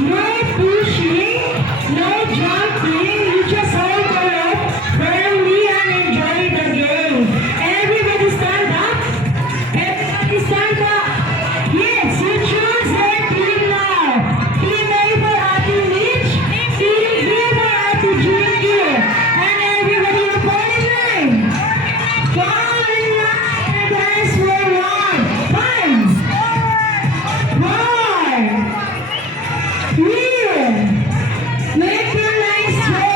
No pushing, no jumping. You just hold the rope firmly and enjoy the game. Everybody stand up. Everybody stand up. Yes, you choose your team now. Team A for Ate Mitch, Team B for Ate Jinky. And everybody report in line. Fall in line and dance for 1, 5, 4, 3. Make your line straight.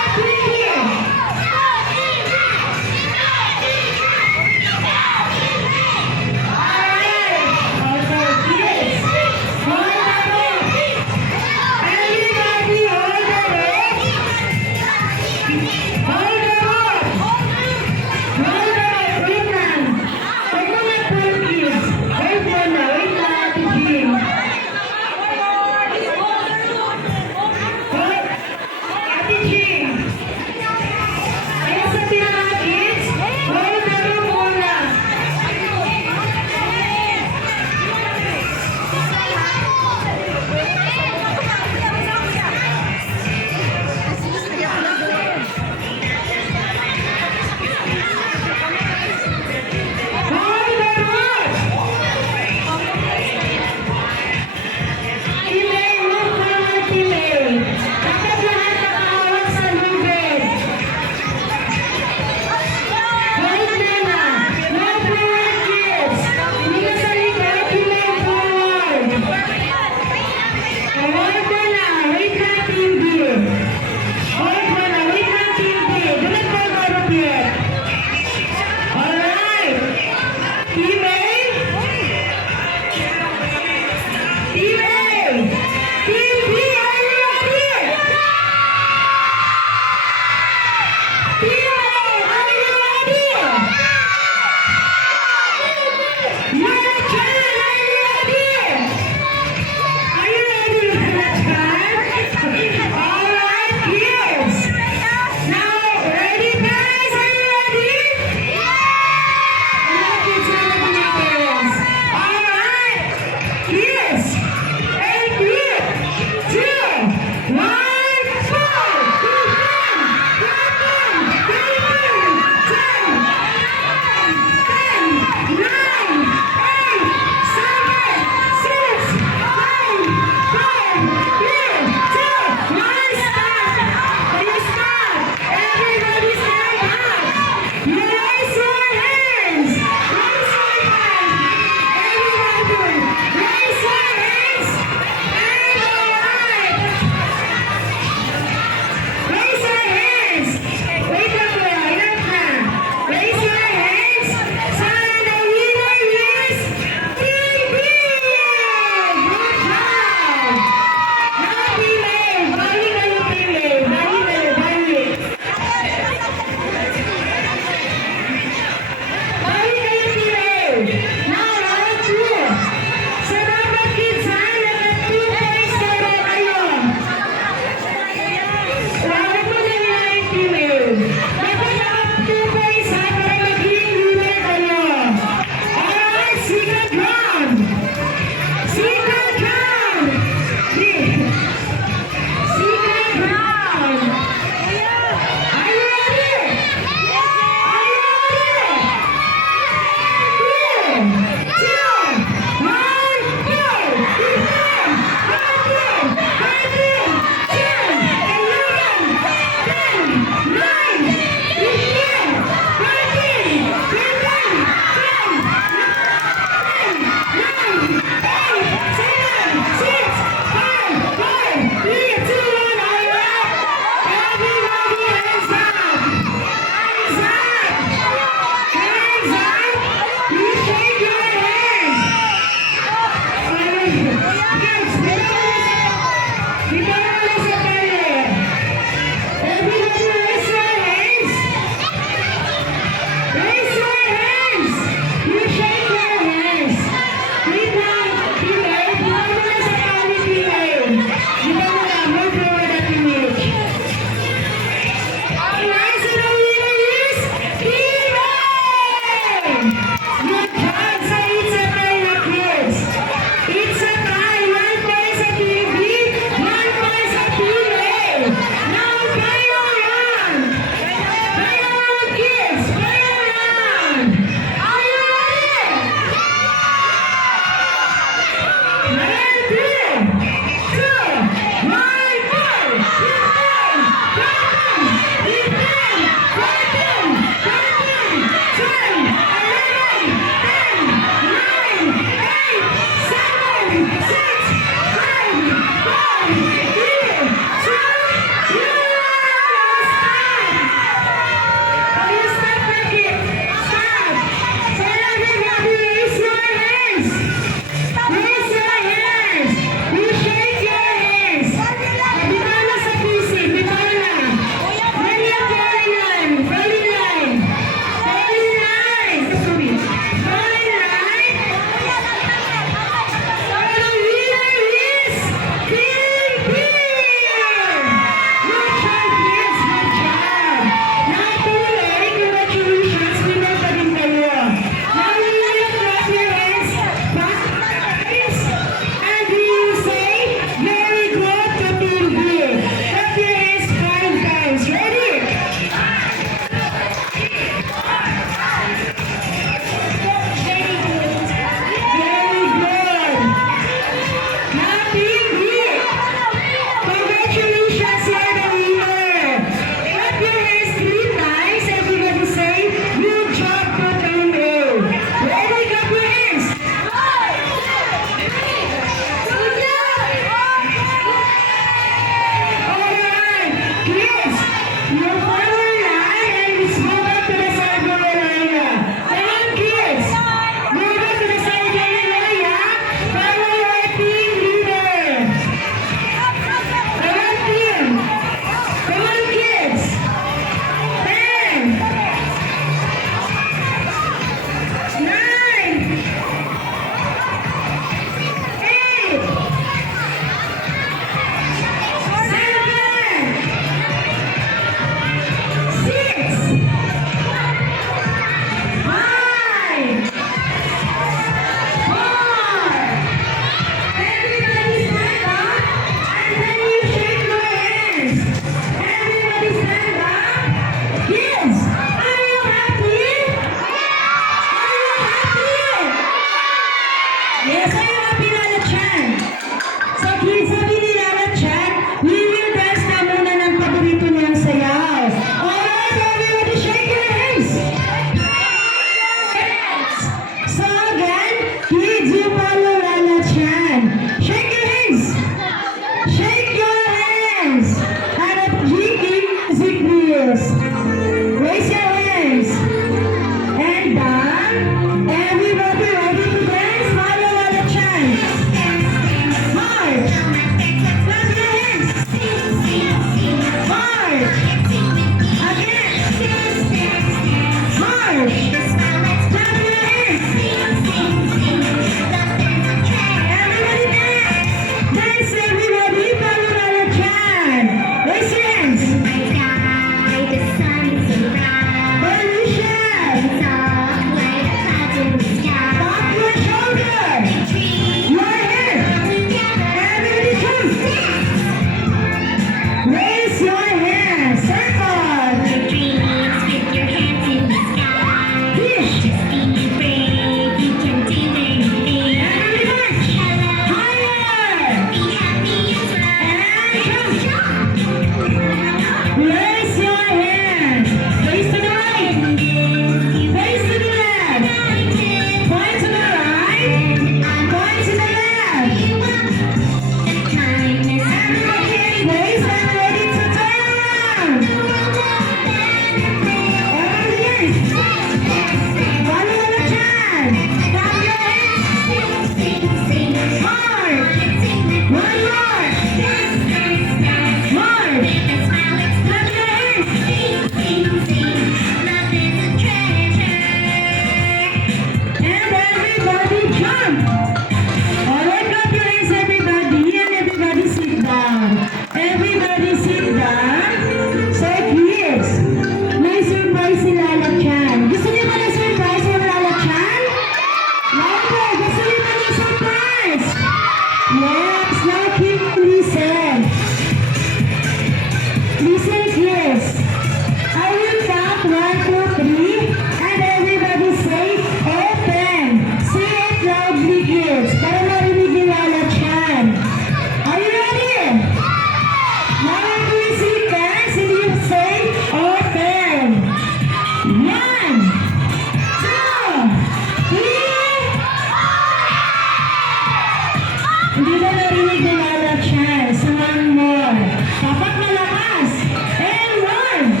Hindi na narinig ni Lala Chan. So one more. Dapat malakas. And 1,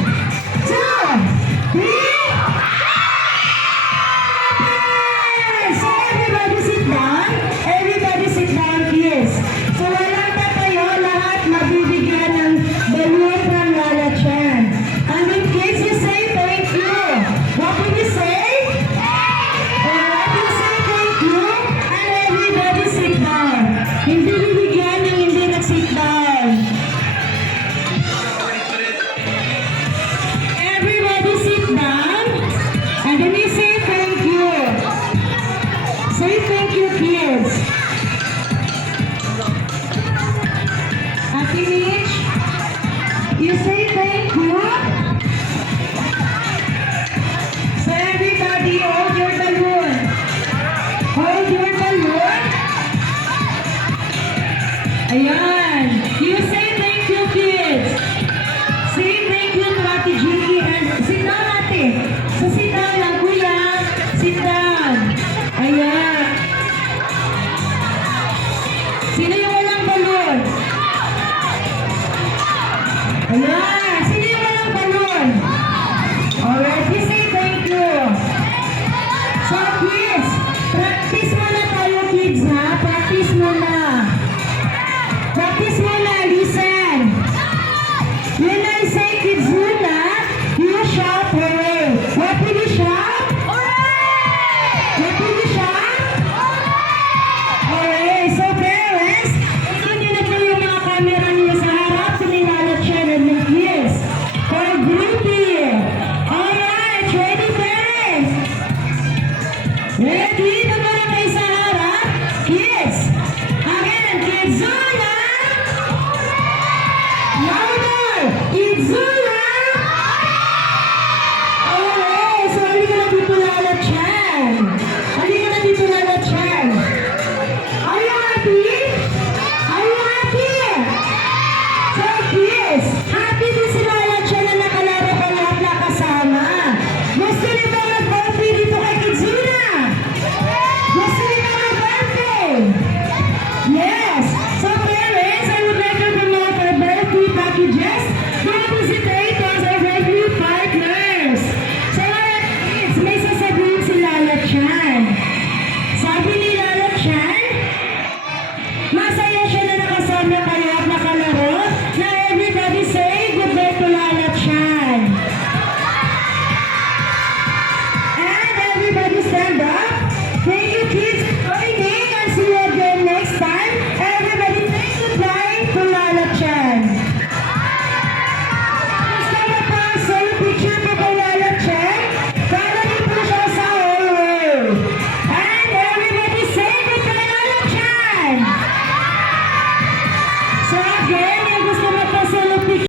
2, 3. So everybody sit down. Everybody sit down, please. So walang tatayo. Lahat mabibigyan ng balloon from Lala Chan. And when kids, you say thank you. What will you say? Alright, you say thank you. And everybody sit down. Hindi bibigyan ng hindi nag-sit down. Everybody sit down. And then you say thank you. Say thank you, kids. Ate Mitch, you say thank you. So everybody, hold your balloon. Hold your balloon. Ayan. You say thank you, kids. Say thank you to Ate Jinky and sit down, ate. So sit down lang, kuya. Sit down. Ayan. Sino yung walang balon? Ayan. Sino yung walang balon? Alright, you say thank you. So kids, practice muna tayo, kids, ha? Practice muna. Practice muna, listen. When I say Kizuna, you shout hooray. What will you shout? Hooray! What will you shout? Hooray! So parents, tingnan niyo na po yung mga camera niyo sa harap sa may Lala Chan and your kids. For groupie. Alright, ready parents? Ready? Tumara kayo sa harap. Kids. Again, Kizuna. Louder! Kizuna! Alright, so halika na dito Lala Chan. Halika na dito Lala Chan. Are you happy? Are you happy? So kids, happy din si Lala Chan na nakalaro ko lahat na kasama. Gusto niyo ba mag-birthday dito kay Kizuna? Gusto niyo ba mag-birthday? Yes. So parents, I would like to promote our birthday packages. Participators are birthday partners. So alright kids, may sasabihin si Lala Chan. Sabi ni Lala Chan, masaya siya na nakasama kayo at nakalaro. Na everybody say goodbye to Lala Chan. And everybody stand up. Thank you kids for joining and see you again next time. Everybody say goodbye to Lala Chan. Gusto mo pa sa picture po kay Lala Chan? Para dito siya sa hallway. And everybody say goodbye Lala Chan. So again,